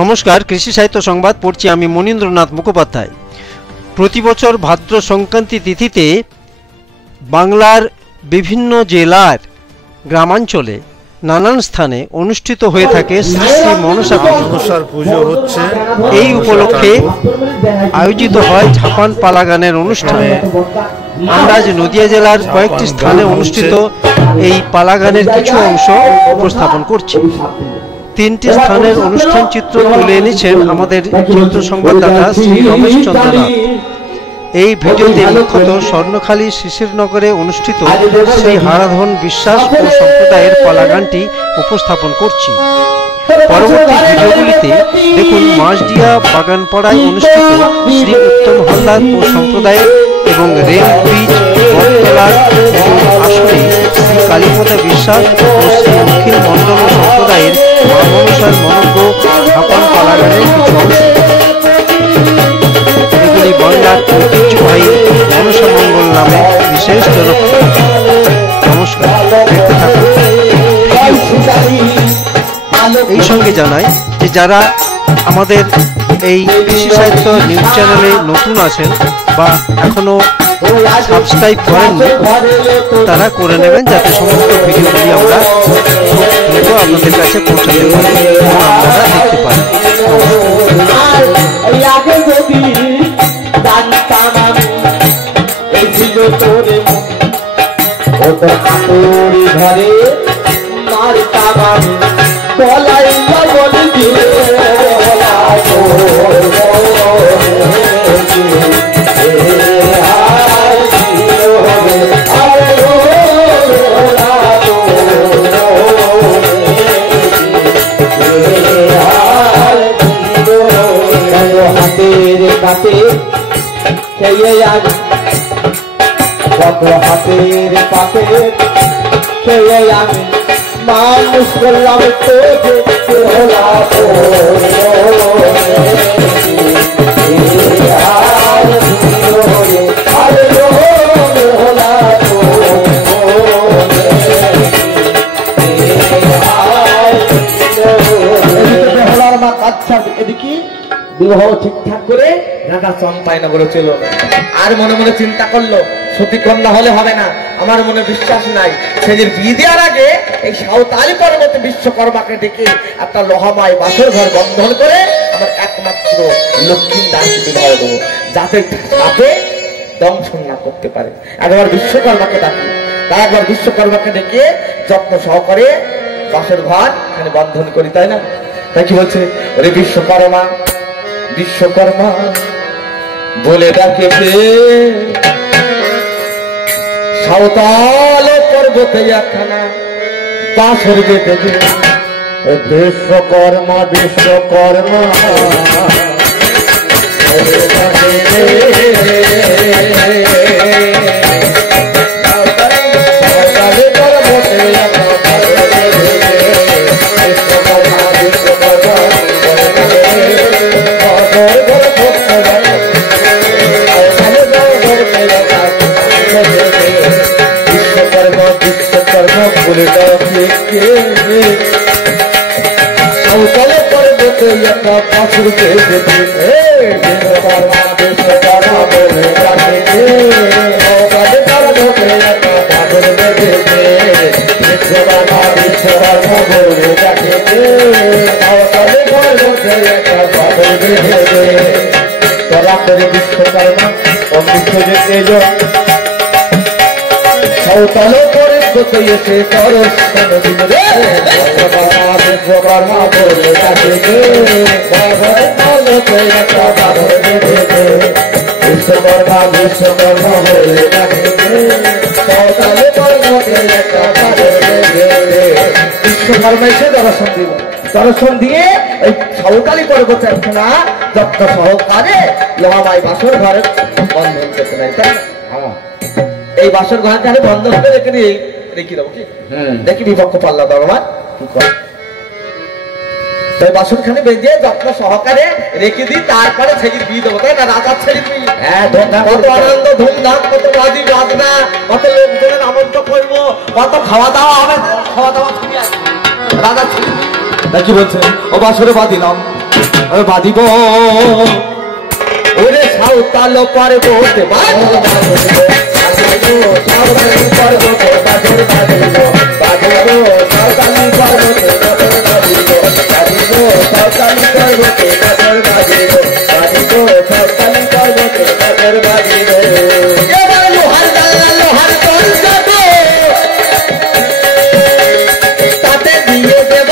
নমস্কার, কৃষি সাহিত্য সংবাদ পড়ছি আমি মনীন্দ্রনাথ মুখোপাধ্যায়। প্রতি বছর ভাদ্র সংক্রান্তি তিথিতে বাংলার বিভিন্ন জেলার গ্রামাঞ্চলে নানান স্থানে অনুষ্ঠিত হয়ে থাকে শ্রী শ্রী মনসা পুজো। এই উপলক্ষে আয়োজিত হয় ঝাপান পালা গানের অনুষ্ঠান। আমরা আজ নদিয়া জেলার কয়েকটি স্থানে অনুষ্ঠিত এই পালা গানের কিছু অংশ উপস্থাপন করছি। তিনটি স্থানের অনুষ্ঠান চিত্র তুলে এনেছেন আমাদের চিত্র সংবাদদাতা শ্রী রমেশ চন্দ্র নাথ। এই ভিডিওতে মুখ্যত স্বর্ণখালী শিশিরনগরে অনুষ্ঠিত শ্রী হারাধন বিশ্বাস ও সম্প্রদায়ের পালা গানটি উপস্থাপন করছি। পরবর্তী ভিডিওগুলিতে দেখুন মাঝডিয়া বাগানপাড়ায় অনুষ্ঠিত শ্রী উত্তম হালদার ও সম্প্রদায়ের এবং রেল ব্রিজ বটতলার আসরে শ্রী কালীপদা বিশ্বাস ও শ্রী অখিল মণ্ডল সম্প্রদায়ের মা মনসার মনজ্ঞ ঝাপান পালা গানের কিছু অংশ। এগুলি বাংলার ঐতিহ্যবাহী মনসা মঙ্গল নামে বিশেষ জনপ্রিয়। নমস্কার, দেখতে থাকুন। এই সঙ্গে জানাই যে যারা আমাদের এই কৃষি সাহিত্য নিউজ চ্যানেলে নতুন আছেন বা এখনো সাবস্ক্রাইব করেননি, তারা করে নেবেন, যাতে সমস্ত ভিডিওগুলি আমরা খুব দ্রুত আপনাদের কাছে পৌঁছাতে পারি এবং আপনারা দেখতে পারেন। হাতের পাতে খেয়ে আমি মানুষ করলাম তো দেখতে হলাম এদিকে বিবাহ ঠিকঠাক করে রাজা চম্পাইনগরে ছিল। আর মনে মনে চিন্তা করলো সতী কন্যা হলে হবে না, আমার মনে বিশ্বাস নাই। সেদিন বিয়ে দেওয়ার আগে এই সাঁওতালি পর্বতে বিশ্বকর্মাকে ডেকে একটা লোহাময় বাসর ঘর বন্ধন করে আমার একমাত্র লক্ষ্মীর দাসকে বিবাহ দেবো, যাতে তাতে দংশন না করতে পারে। একবার বিশ্বকর্মাকে ডাকি, তার একবার বিশ্বকর্মাকে ডেকে যত্ন সহকারে বাসর ঘর এখানে বন্ধন করি, তাই না? তাই কি বলছে, ওরে বিশ্বকর্মা বিশ্বকর্মা বলে ডাকে সাঁওতাল পর্বতে একখানা বাসর বেঁধে বিশ্বকর্মা বিশ্বকর্মা সাঁওতালে পর্বতে একটা বাসর বেঁধে বিশ্বকর্মা বিশ্বকর্মা বলে ডাকে সাঁওতালে পর্বতে একটা বাসর বেঁধে বিশ্বকর্মা বিশ্বকর্মা বলে ডাকে সাঁওতালে পর্বতে একটা বাসর বেঁধে তোরা করে বিশ্বকর্মা ও বিশ্বজিৎ সাঁওতালে পর্বতে এসে দর্শন দিল রে বিশ্বকর্মা বিশ্বকর্মা বলে ডাকে বিশ্বকর্মা বিশ্বকর্মা বলে ডাকে সাঁওতালে পর্বতে একটা বাসর বেঁধে বিশ্বকর্মা এসে দর্শন দিল। দর্শন দিয়ে এই সাঁওতালি পর্বতে একখানা যত্ন সহকারে লোহামাই বাসর ঘরে বন্ধন করতে নাই, তাই না? এই বাসর ঘরখানে বন্ধ হবে রেখে রেখে দেবো, কি দেখি বিপক্ষ পাল্লা দাও আমার কি কর। তাই বাসরখানে বেঁধে যত্ন সহকারে রেখে দিই, তারপরে ছেড়ে বিয়ে দেবো, তাই না? রাজার ছেড়ে দিই, কত আনন্দ ধুমধাম, কত বাজি বাজনা, কত লোকজনের আমন্ত্রণ করবো, কত খাওয়া দাওয়া হবে। খাওয়া দাওয়া রাজা ছেড়ে কি বলছে, ও বাসরে বাঁধিলাম বাদিব ওরে সাঁওতাল পর্বত বাদিব সাঁওতালি পর্বত বাদর বাদিব বাদিব সাঁওতালি পর্বত বাদর বাদিব বাদিব সাঁওতালি পর্বত বাদর বাদিব বাদিব সাঁওতালি পর্বত বাদর বাদিব এবার লোহার ডালা লোহার কঞ্চাব তাতে দিয়ে দেব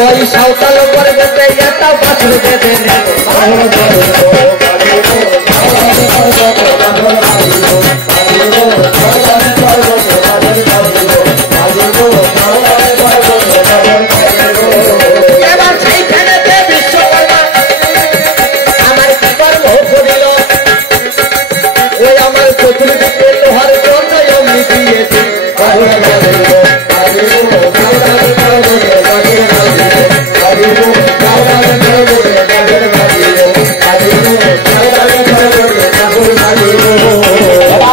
ওই সাঁওতাল পর্বতে একটা বাছুর বেঁধে নেব এবার সেইখানেতে বিশ্বকর্মা আমার কি কর্ম করিল ওই আমার চতুর্দিকে লোহার জন্য অমনি দিয়েছে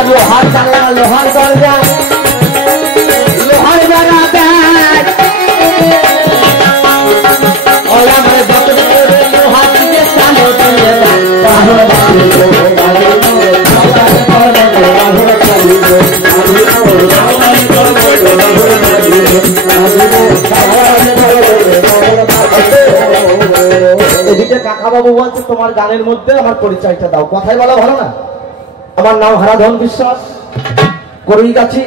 লোহার জানলা লোহার দরজা লোহার জানা ব্যাগ ওই আমার যত লোহার দিকে চালো দিয়ে এদিকে কাকাবাবু বলছে তোমার গানের মধ্যে আমার পরিচয়টা দাও কথাই বলা ভালো না আমার নাম হারাধন বিশ্বাস করইগাছি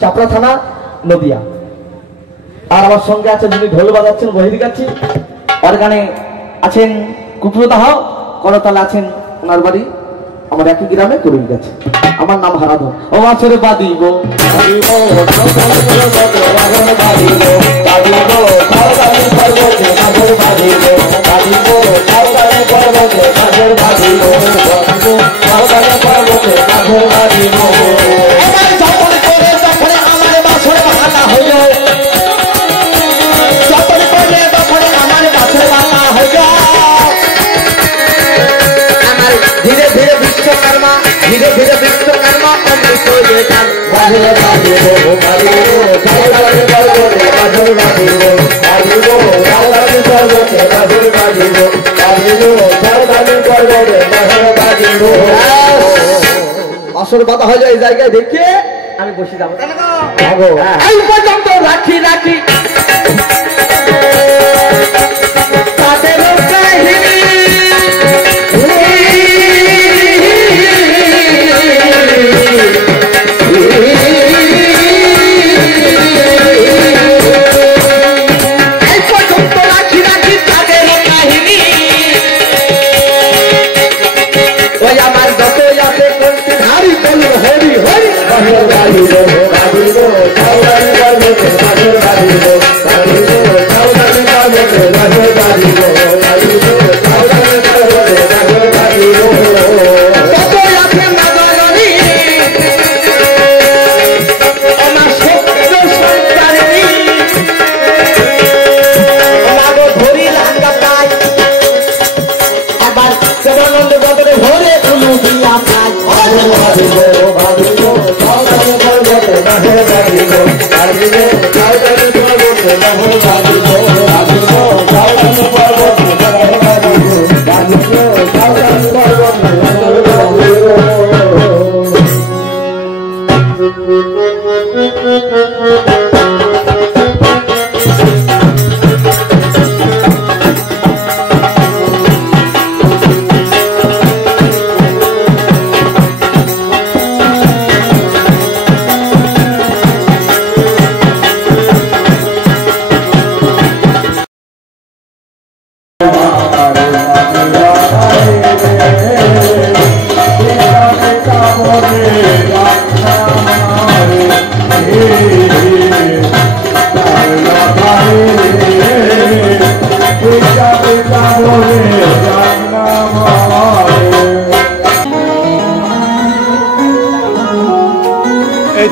চাপড়া থানা নদিয়া আর আমার সঙ্গে আছে যিনি ঢোল বাজাচ্ছেন বহির্গাছি অর্গানে আছেন কুপ্রদাহ করতলা আছেন ওনার বাড়ি আমার একই গ্রামে করইগাছি আমার নাম হারাধন ও মাছের বাদিব ধীরে ধীরে বিশ্বকর্মা ধীরে ধীরে বিশ্বকর্মা আসর বাধা হয়ে যায় এই জায়গায় দেখে আমি বসে যাবো এই পর্যন্ত রাখি রাখি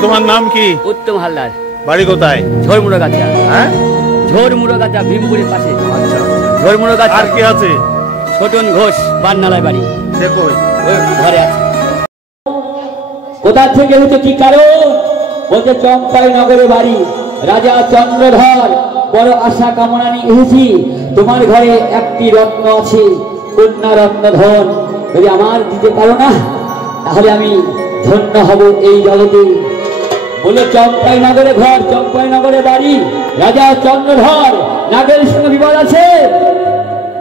তোমার নাম কি? উত্তম হালদার। বাড়ি কোথায়? ঝোরমুড়াগাছা। হ্যাঁ, ঝোরমুড়াগাছা, ভীমপুরের পাশে। আচ্ছা, ঝোরমুড়াগাছা। আর কি আছে? ছোটন ঘোষ, বান্নালায় বাড়ি। সে কই? ওই ঘরে আছে। কোথা থেকে হচ্ছে কি কারণ? বলছে চম্পাই নগরে বাড়ি, রাজা চন্দ্রধর, বড় আশা কামনা নিয়ে এসেছি। তোমার ঘরে একটি রত্ন আছে, কন্যা রত্নধন, যদি আমার দিতে পারো না তাহলে আমি ধন্য হব এই জগতে। বলে চম্পাই নগরে ঘর, চম্পাই নগরে বাড়ি, রাজা চন্দ্রধর, নাগের সঙ্গে বিবাদ আছে,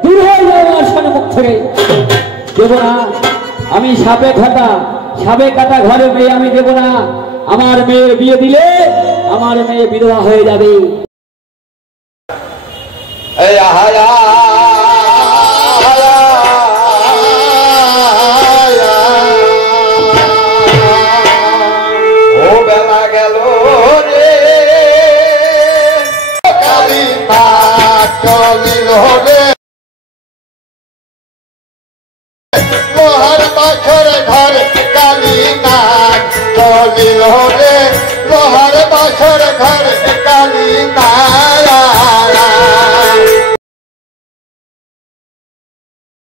দূর হয়ে যাও আমার সম্মুখ থেকে। দেব না, আমি সাপে কাটা ঘরে মেয়ে আমি দেব না। আমার মেয়ের বিয়ে দিলে আমার মেয়ে বিধবা হয়ে যাবে। ও বেলা গেল রে, কালী নাগ চলিল রে, লোহার বাছর ঘরে কালী নাগ চলিল রে, লোহার বাছর ঘরে কালী নাগ